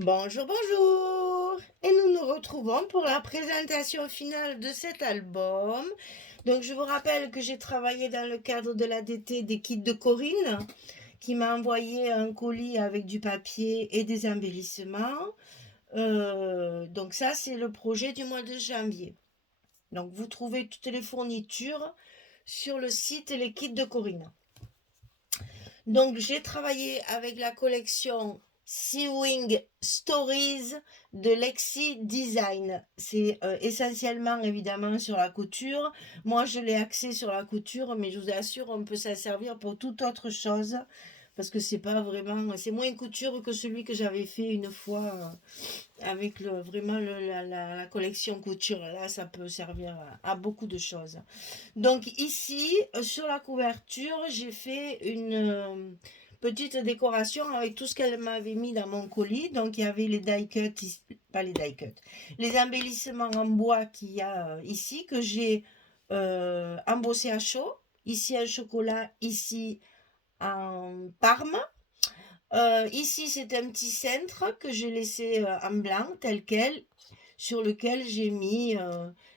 Bonjour, bonjour! Et nous nous retrouvons pour la présentation finale de cet album. Donc, je vous rappelle que j'ai travaillé dans le cadre de l'ADT des kits de Corinne, qui m'a envoyé un colis avec du papier et des embellissements. Donc, ça, c'est le projet du mois de janvier. Donc, vous trouvez toutes les fournitures sur le site Les Kits de Corinne. Donc, j'ai travaillé avec la collection Sewing Stories de Lexi Design. C'est essentiellement évidemment sur la couture. Moi, je l'ai axé sur la couture, mais je vous assure, on peut s'en servir pour toute autre chose parce que c'est pas vraiment, c'est moins couture que celui que j'avais fait une fois avec vraiment la collection couture. Là, ça peut servir à beaucoup de choses. Donc ici, sur la couverture, j'ai fait une petite décoration avec tout ce qu'elle m'avait mis dans mon colis. Donc il y avait les die cuts, pas les die cuts, les embellissements en bois qu'il y a ici, que j'ai embossé à chaud. Ici en chocolat, ici en parme. Ici, c'est un petit cintre que j'ai laissé en blanc, tel quel, sur lequel j'ai mis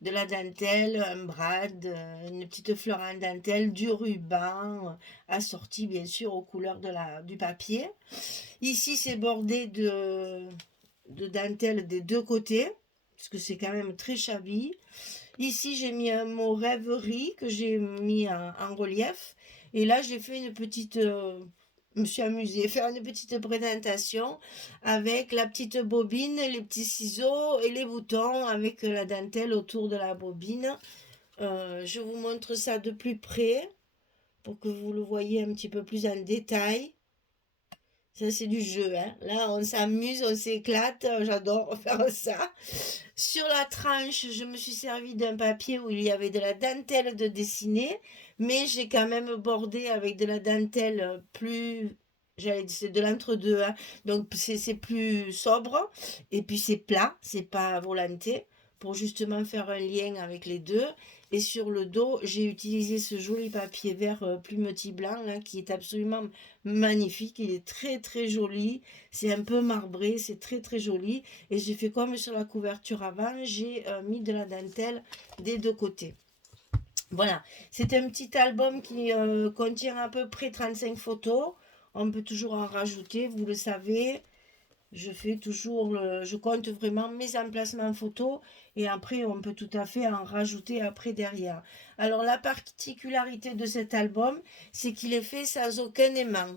de la dentelle, un brad, une petite fleur en dentelle, du ruban, assorti bien sûr aux couleurs du papier. Ici, c'est bordé de dentelle des deux côtés, parce que c'est quand même très shabby. Ici, j'ai mis un mot rêverie que j'ai mis en relief. Et là, j'ai fait une petite. Je me suis amusée à faire une petite présentation avec la petite bobine, les petits ciseaux et les boutons avec la dentelle autour de la bobine. Je vous montre ça de plus près pour que vous le voyez un petit peu plus en détail. Ça, c'est du jeu, hein. Là, on s'amuse, on s'éclate. J'adore faire ça. Sur la tranche, je me suis servi d'un papier où il y avait de la dentelle de dessiner, mais j'ai quand même bordé avec de la dentelle plus, j'allais dire, c'est de l'entre-deux, hein. Donc c'est plus sobre, et puis c'est plat, c'est pas à volonté, pour justement faire un lien avec les deux. Et sur le dos, j'ai utilisé ce joli papier vert plumetis blanc là, qui est absolument magnifique. Il est très très joli. C'est un peu marbré, c'est très très joli. Et j'ai fait comme sur la couverture avant, j'ai mis de la dentelle des deux côtés. Voilà, c'est un petit album qui contient à peu près 35 photos. On peut toujours en rajouter, vous le savez. Je compte vraiment mes emplacements photos et après on peut tout à fait en rajouter après derrière. Alors la particularité de cet album, c'est qu'il est fait sans aucun aimant.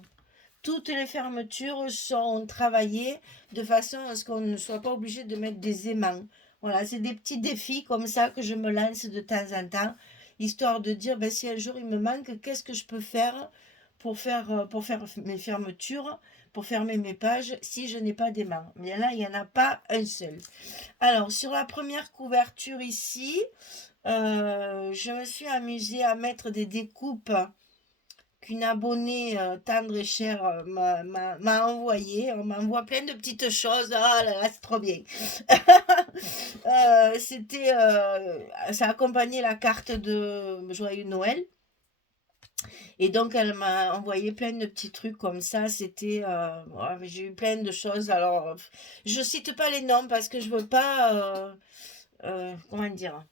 Toutes les fermetures sont travaillées de façon à ce qu'on ne soit pas obligé de mettre des aimants. Voilà, c'est des petits défis comme ça que je me lance de temps en temps, histoire de dire, ben, si un jour il me manque, qu'est-ce que je peux faire pour faire mes fermetures, pour fermer mes pages, si je n'ai pas d'aimant. Mais là, il n'y en a pas un seul. Alors, sur la première couverture ici, je me suis amusée à mettre des découpes qu'une abonnée tendre et chère m'a envoyé. On m'envoie plein de petites choses. Ah là là, c'est trop bien. Ça accompagnait la carte de Joyeux Noël. Et donc, elle m'a envoyé plein de petits trucs comme ça. Ouais, j'ai eu plein de choses. Alors, je cite pas les noms parce que je veux pas. Comment dire?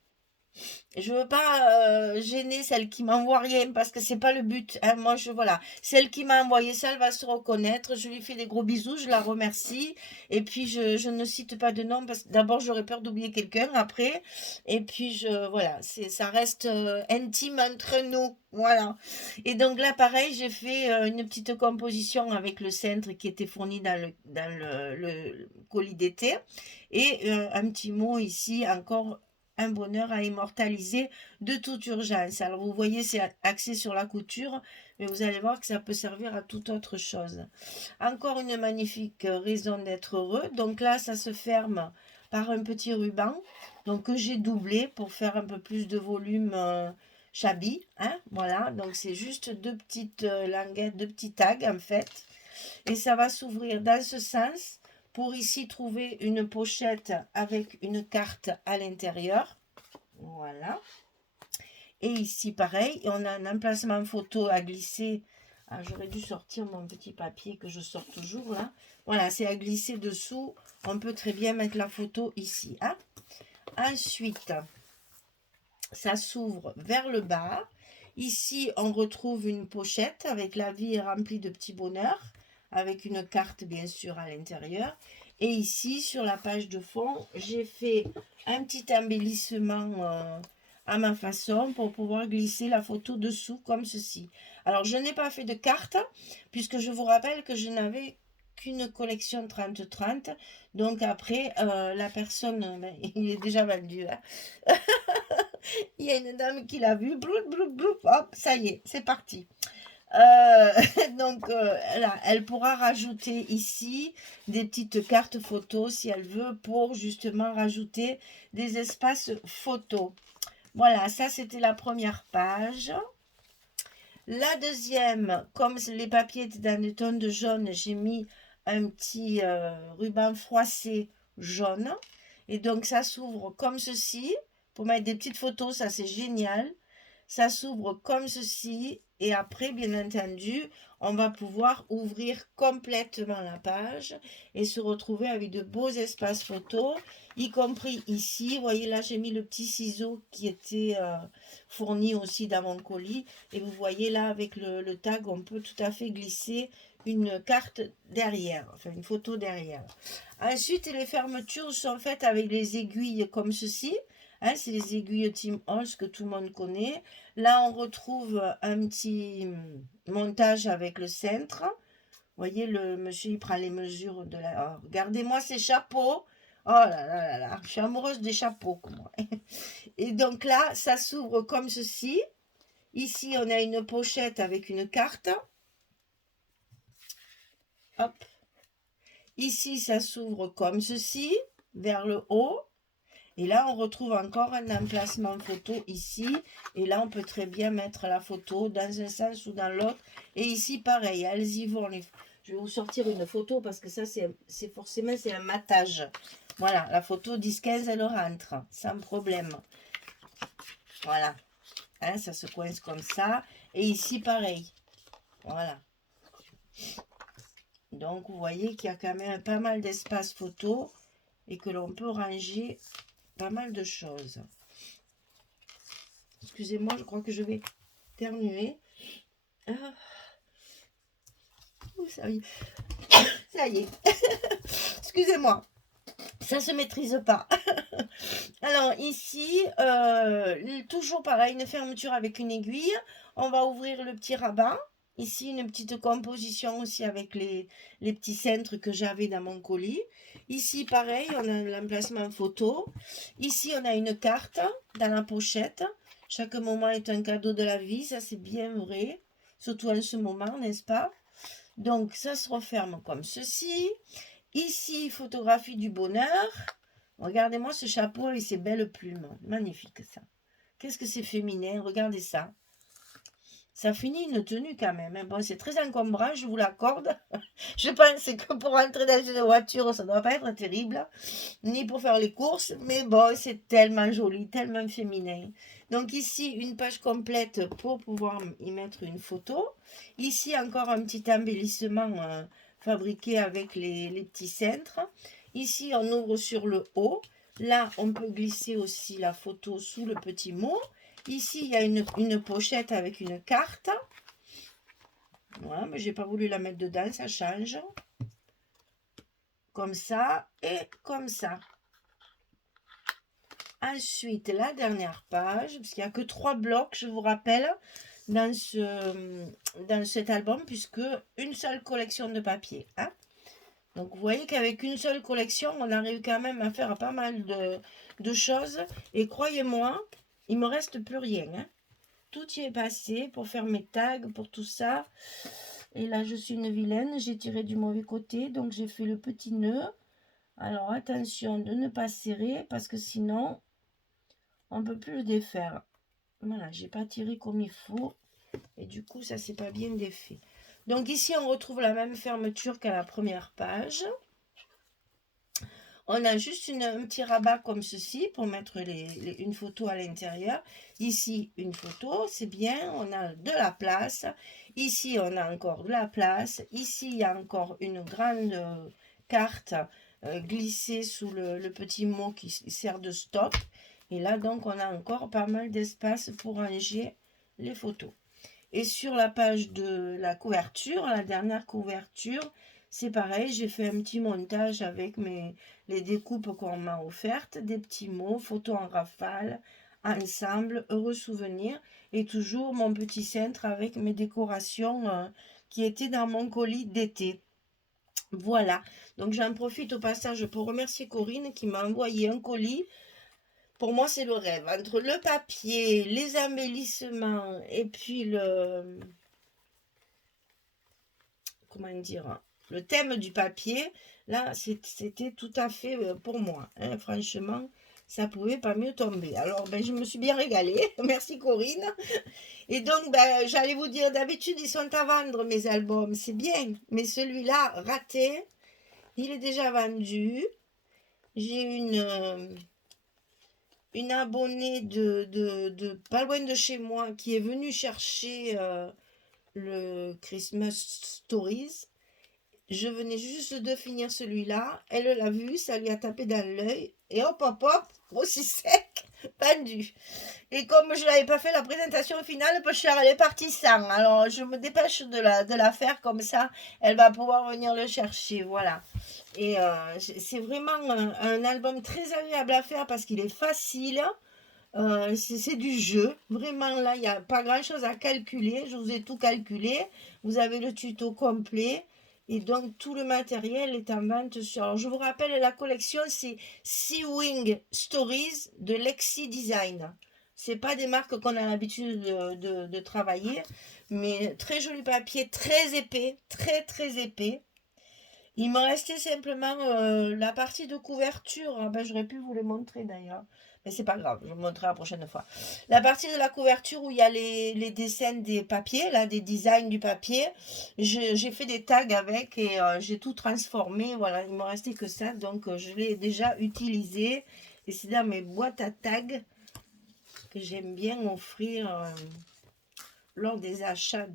Je veux pas gêner celle qui m'envoie rien parce que c'est pas le but, hein. Moi, voilà. Celle qui m'a envoyé ça, elle va se reconnaître. Je lui fais des gros bisous, je la remercie. Et puis, je ne cite pas de nom parce que d'abord, j'aurais peur d'oublier quelqu'un après. Et puis, voilà, ça reste intime entre nous. Voilà. Et donc là, pareil, j'ai fait une petite composition avec le cintre qui était fourni dans le colis d'été. Et un petit mot ici encore un bonheur à immortaliser de toute urgence. Alors vous voyez, c'est axé sur la couture, mais vous allez voir que ça peut servir à toute autre chose. Encore une magnifique raison d'être heureux. Donc là, ça se ferme par un petit ruban, donc que j'ai doublé pour faire un peu plus de volume shabby, hein, voilà. Donc c'est juste deux petites languettes, deux petits tags en fait, et ça va s'ouvrir dans ce sens pour ici trouver une pochette avec une carte à l'intérieur. Voilà. Et ici, pareil, on a un emplacement photo à glisser Ah, j'aurais dû sortir mon petit papier que je sors toujours là. Voilà, c'est à glisser dessous. On peut très bien mettre la photo ici. Hein. Ensuite, ça s'ouvre vers le bas. Ici, on retrouve une pochette avec la vie remplie de petits bonheurs, avec une carte bien sûr à l'intérieur. Et ici, sur la page de fond, j'ai fait un petit embellissement à ma façon pour pouvoir glisser la photo dessous comme ceci. Alors, je n'ai pas fait de carte puisque je vous rappelle que je n'avais qu'une collection 30-30. Donc après, la personne, ben, il est déjà vendu. Hein. Il y a une dame qui l'a vu, bloup, bloup, bloup, hop, ça y est, c'est parti. Donc là, elle pourra rajouter ici des petites cartes photos si elle veut pour justement rajouter des espaces photos. Voilà, ça c'était la première page. La deuxième, comme les papiers étaient dans des tons de jaune, j'ai mis un petit ruban froissé jaune. Et donc ça s'ouvre comme ceci. Pour mettre des petites photos, ça c'est génial. Ça s'ouvre comme ceci. Et après, bien entendu, on va pouvoir ouvrir complètement la page et se retrouver avec de beaux espaces photos, y compris ici. Vous voyez, là, j'ai mis le petit ciseau qui était fourni aussi dans mon colis. Et vous voyez là, avec le tag, on peut tout à fait glisser une carte derrière, enfin une photo derrière. Ensuite, les fermetures sont faites avec les aiguilles comme ceci. Hein, c'est les aiguilles Tim Holtz que tout le monde connaît. Là, on retrouve un petit montage avec le cintre. Vous voyez, le monsieur, il prend les mesures de la... Oh, regardez-moi ces chapeaux. Oh là là là là, je suis amoureuse des chapeaux. Moi. Et donc là, ça s'ouvre comme ceci. Ici, on a une pochette avec une carte. Hop. Ici, ça s'ouvre comme ceci, vers le haut. Et là, on retrouve encore un emplacement photo ici. Et là, on peut très bien mettre la photo dans un sens ou dans l'autre. Et ici, pareil, elles y vont. Je vais vous sortir une photo parce que ça, c'est forcément c'est un matage. Voilà, la photo 10-15, elle rentre sans problème. Voilà. Hein, ça se coince comme ça. Et ici, pareil. Voilà. Donc, vous voyez qu'il y a quand même pas mal d'espace photo et que l'on peut ranger pas mal de choses. Excusez-moi, je crois que je vais éternuer. Ah. Oh, ça y est. Ça y est. Excusez-moi. Ça se maîtrise pas. Alors ici, toujours pareil, une fermeture avec une aiguille. On va ouvrir le petit rabat. Ici, une petite composition aussi avec les petits cintres que j'avais dans mon colis. Ici, pareil, on a l'emplacement photo. Ici, on a une carte dans la pochette. Chaque moment est un cadeau de la vie, ça c'est bien vrai. Surtout en ce moment, n'est-ce pas? Donc, ça se referme comme ceci. Ici, photographie du bonheur. Regardez-moi ce chapeau et ces belles plumes. Magnifique, ça. Qu'est-ce que c'est féminin? Regardez ça. Ça finit une tenue quand même. Bon, c'est très encombrant, je vous l'accorde. Je pense que pour entrer dans une voiture, ça ne doit pas être terrible. Ni pour faire les courses. Mais bon, c'est tellement joli, tellement féminin. Donc ici, une page complète pour pouvoir y mettre une photo. Ici, encore un petit embellissement fabriqué avec les petits cintres. Ici, on ouvre sur le haut. Là, on peut glisser aussi la photo sous le petit mot. Ici, il y a une pochette avec une carte. Voilà, mais je n'ai pas voulu la mettre dedans, ça change. Comme ça et comme ça. Ensuite, la dernière page, parce qu'il n'y a que 3 blocs, je vous rappelle, dans cet album, puisque une seule collection de papier. Hein. Donc, vous voyez qu'avec une seule collection, on arrive quand même à faire pas mal de choses. Et croyez-moi, il ne me reste plus rien. Hein. Tout y est passé pour faire mes tags, pour tout ça. Et là, je suis une vilaine. J'ai tiré du mauvais côté, donc j'ai fait le petit nœud. Alors, attention de ne pas serrer, parce que sinon, on ne peut plus le défaire. Voilà, j'ai pas tiré comme il faut. Et du coup, ça s'est pas bien défait. Donc ici, on retrouve la même fermeture qu'à la première page. On a juste un petit rabat comme ceci pour mettre une photo à l'intérieur. Ici, une photo, c'est bien, on a de la place. Ici, on a encore de la place. Ici, il y a encore une grande carte glissée sous le petit mot qui sert de stop. Et là, donc, on a encore pas mal d'espace pour ranger les photos. Et sur la page de la couverture, la dernière couverture, c'est pareil, j'ai fait un petit montage avec les découpes qu'on m'a offertes, des petits mots, photos en rafale, ensemble, heureux souvenir, et toujours mon petit cintre avec mes décorations qui étaient dans mon colis d'été. Voilà, donc j'en profite au passage pour remercier Corinne qui m'a envoyé un colis. Pour moi, c'est le rêve. Entre le papier, les embellissements et puis comment dire, le thème du papier, là, c'était tout à fait pour moi, hein. Franchement, ça pouvait pas mieux tomber. Alors, ben, je me suis bien régalée. Merci Corinne. Et donc, ben, j'allais vous dire, d'habitude, ils sont à vendre, mes albums. C'est bien. Mais celui-là, raté, il est déjà vendu. J'ai une abonnée de pas loin de chez moi qui est venue chercher le Christmas Stories. Je venais juste de finir celui-là. Elle l'a vu, ça lui a tapé dans l'œil. Et hop, hop, hop, aussi sec, pendu. Et comme je n'avais pas fait la présentation finale, peu cher, elle est partie sans. Alors, je me dépêche de la faire comme ça. Elle va pouvoir venir le chercher. Voilà. Et c'est vraiment un album très agréable à faire parce qu'il est facile. C'est du jeu. Vraiment, là, il n'y a pas grand-chose à calculer. Je vous ai tout calculé. Vous avez le tuto complet. Et donc, tout le matériel est en vente sur... Alors, je vous rappelle, la collection, c'est Seawing Stories de Lexi Design. C'est pas des marques qu'on a l'habitude de travailler, mais très joli papier, très épais, très très épais. Il me restait simplement la partie de couverture. Ah ben, j'aurais pu vous les montrer d'ailleurs. Mais c'est pas grave, je vous montrerai la prochaine fois. La partie de la couverture où il y a les dessins des papiers, là, des designs du papier. J'ai fait des tags avec et j'ai tout transformé. Voilà, il me restait que ça. Donc je l'ai déjà utilisé. Et c'est dans mes boîtes à tags que j'aime bien offrir lors des achats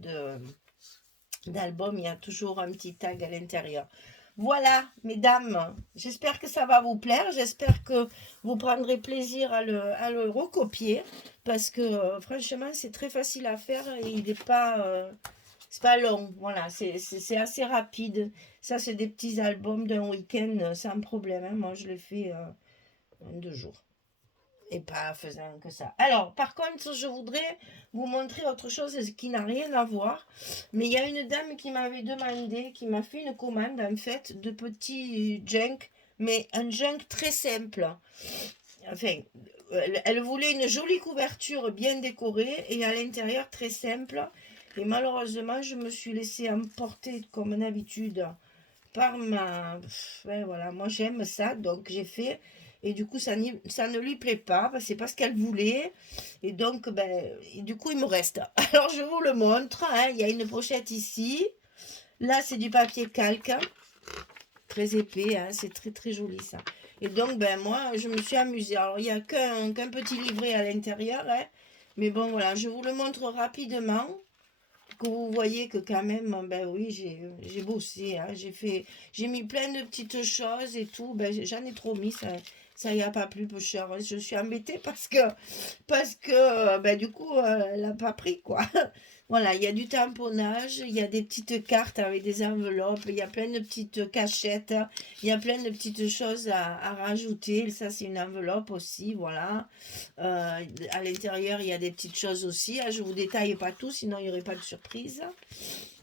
d'albums. Il y a toujours un petit tag à l'intérieur. Voilà, mesdames, j'espère que ça va vous plaire. J'espère que vous prendrez plaisir à le recopier parce que franchement, c'est très facile à faire et il n'est pas, c'est pas long. Voilà, c'est assez rapide. Ça, c'est des petits albums d'un week-end sans problème, hein. Moi, je l'ai fait en 2 jours et pas faisant que ça. Alors, par contre, je voudrais vous montrer autre chose qui n'a rien à voir. Mais il y a une dame qui m'avait demandé, qui m'a fait une commande en fait de petits junk, mais un junk très simple. Enfin, elle voulait une jolie couverture bien décorée et à l'intérieur très simple. Et malheureusement, je me suis laissée emporter comme d'habitude par ma... Ouais, voilà, moi j'aime ça, donc j'ai fait... Et du coup, ça ne lui plaît pas, c'est pas ce qu'elle voulait. Et donc, ben, et du coup, il me reste. Alors, je vous le montre, hein. Il y a une pochette ici. Là, c'est du papier calque, hein, très épais, hein. C'est très, très joli, ça. Et donc, ben, moi, je me suis amusée. Alors, il n'y a qu'un petit livret à l'intérieur, hein. Mais bon, voilà, je vous le montre rapidement que vous voyez que quand même, ben oui, j'ai bossé, hein, j'ai mis plein de petites choses et tout, ben j'en ai trop mis, ça y a pas plus peu cher. Je suis embêtée parce que ben du coup, elle n'a pas pris quoi. Voilà, il y a du tamponnage, il y a des petites cartes avec des enveloppes, il y a plein de petites cachettes, il y a plein de petites choses à rajouter. Ça, c'est une enveloppe aussi, voilà. À l'intérieur, il y a des petites choses aussi, hein. Je ne vous détaille pas tout, sinon il n'y aurait pas de surprise.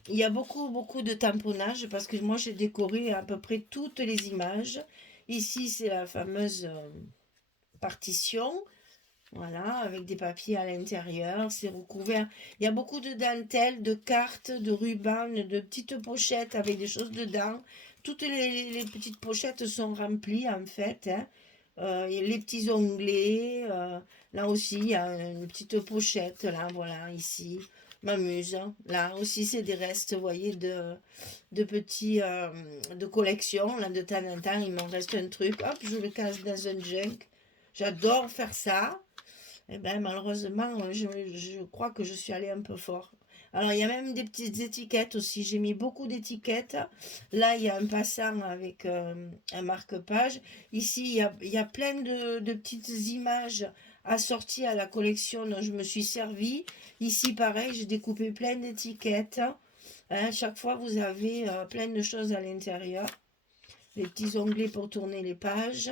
Il y a beaucoup, beaucoup de tamponnage parce que moi, j'ai décoré à peu près toutes les images. Ici, c'est la fameuse partition. Voilà, avec des papiers à l'intérieur, c'est recouvert. Il y a beaucoup de dentelles, de cartes, de rubans, de petites pochettes avec des choses dedans. Toutes les petites pochettes sont remplies en fait, hein. Les petits onglets, là aussi, il y a une petite pochette, là, voilà, ici. m'amuse, hein. Là aussi, c'est des restes, vous voyez, de petits, de collection. Là, de temps en temps, il m'en reste un truc. Hop, je le casse dans un junk. J'adore faire ça. Eh ben, malheureusement, je crois que je suis allée un peu fort. Alors, il y a même des petites étiquettes aussi. J'ai mis beaucoup d'étiquettes. Là, il y a un passant avec un marque-page. Ici, il y a plein de petites images assorties à la collection dont je me suis servie. Ici, pareil, j'ai découpé plein d'étiquettes. Hein, chaque fois, vous avez plein de choses à l'intérieur. Les petits onglets pour tourner les pages.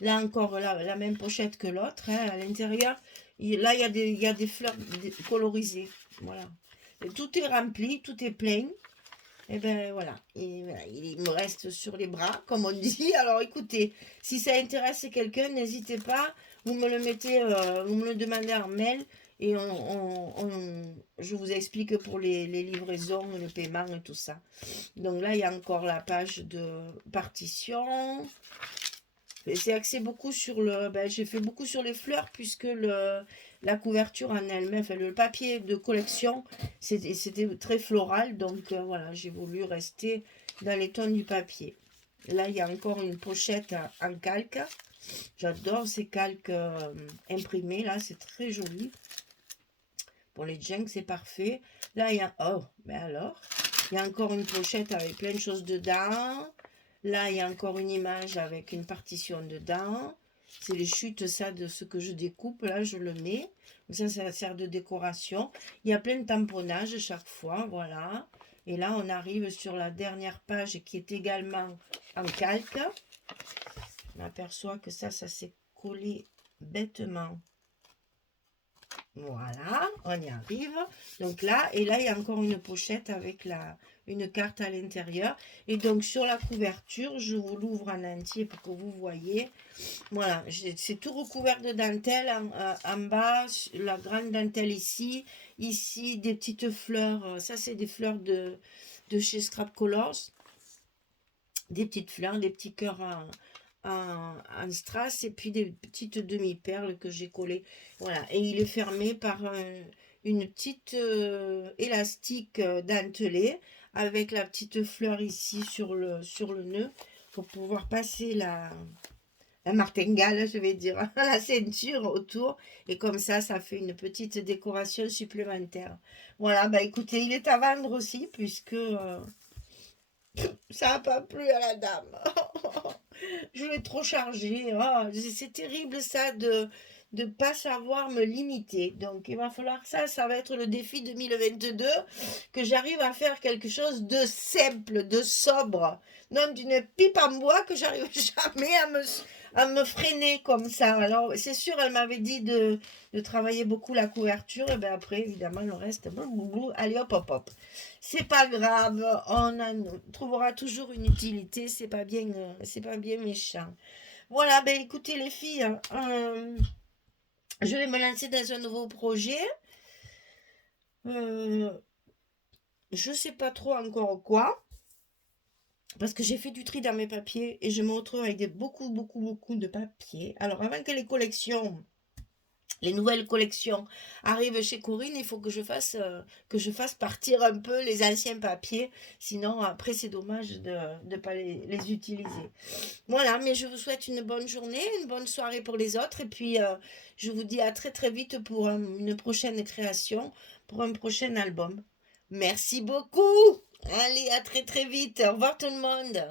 Là encore, la même pochette que l'autre, hein, à l'intérieur. Là, il y a des fleurs colorisées. Voilà. Et tout est rempli, tout est plein. Et ben voilà. Et voilà, il me reste sur les bras, comme on dit. Alors écoutez, si ça intéresse quelqu'un, n'hésitez pas. Vous me le mettez, vous me le demandez en mail. Et je vous explique pour les livraisons, le paiement et tout ça. Donc là, il y a encore la page de partition. C'est axé beaucoup sur le. Ben, j'ai fait beaucoup sur les fleurs puisque la couverture en elle-même, enfin, le papier de collection, c'était très floral. Donc voilà, j'ai voulu rester dans les tons du papier. Là, il y a encore une pochette en calque. J'adore ces calques imprimés. Là, c'est très joli. Pour les junks, c'est parfait. Là, il y a. Oh, mais alors, il y a encore une pochette avec plein de choses dedans. Là, il y a encore une image avec une partition dedans. C'est les chutes, ça, de ce que je découpe. Là, je le mets. Ça sert de décoration. Il y a plein de tamponnages chaque fois. Voilà. Et là, on arrive sur la dernière page qui est également en calque. Je m'aperçois que ça s'est collé bêtement. Voilà, on y arrive. Donc là, et là, il y a encore une pochette avec une carte à l'intérieur. Et donc, sur la couverture, je vous l'ouvre en entier pour que vous voyez. Voilà, c'est tout recouvert de dentelle en bas, la grande dentelle ici. Ici, des petites fleurs. Ça, c'est des fleurs de chez Scrap Colors. Des petites fleurs, des petits cœurs en strass et puis des petites demi-perles que j'ai collées. Voilà, et il est fermé par une petite élastique dentelée avec la petite fleur ici sur le nœud pour pouvoir passer la martingale, je vais dire, la ceinture autour. Et comme ça fait une petite décoration supplémentaire. Voilà, bah écoutez, il est à vendre aussi puisque ça n'a pas plu à la dame. Je l'ai trop chargé. Oh, c'est terrible ça de ne pas savoir me limiter. Donc il va falloir ça va être le défi 2022, que j'arrive à faire quelque chose de simple, de sobre, non d'une pipe en bois que j'arrive jamais à me freiner comme ça. Alors c'est sûr, elle m'avait dit de travailler beaucoup la couverture, et bien après évidemment le reste, allez hop hop hop. C'est pas grave, trouvera toujours une utilité, c'est pas bien méchant. Voilà, ben écoutez les filles, je vais me lancer dans un nouveau projet. Je sais pas trop encore quoi, parce que j'ai fait du tri dans mes papiers et je me retrouve avec beaucoup, beaucoup, beaucoup de papiers. Alors avant que les nouvelles collections arrivent chez Corinne, il faut que je fasse partir un peu les anciens papiers. Sinon, après, c'est dommage de ne pas les utiliser. Voilà, mais je vous souhaite une bonne journée, une bonne soirée pour les autres. Et puis, je vous dis à très très vite pour une prochaine création, pour un prochain album. Merci beaucoup. Allez, à très très vite. Au revoir tout le monde.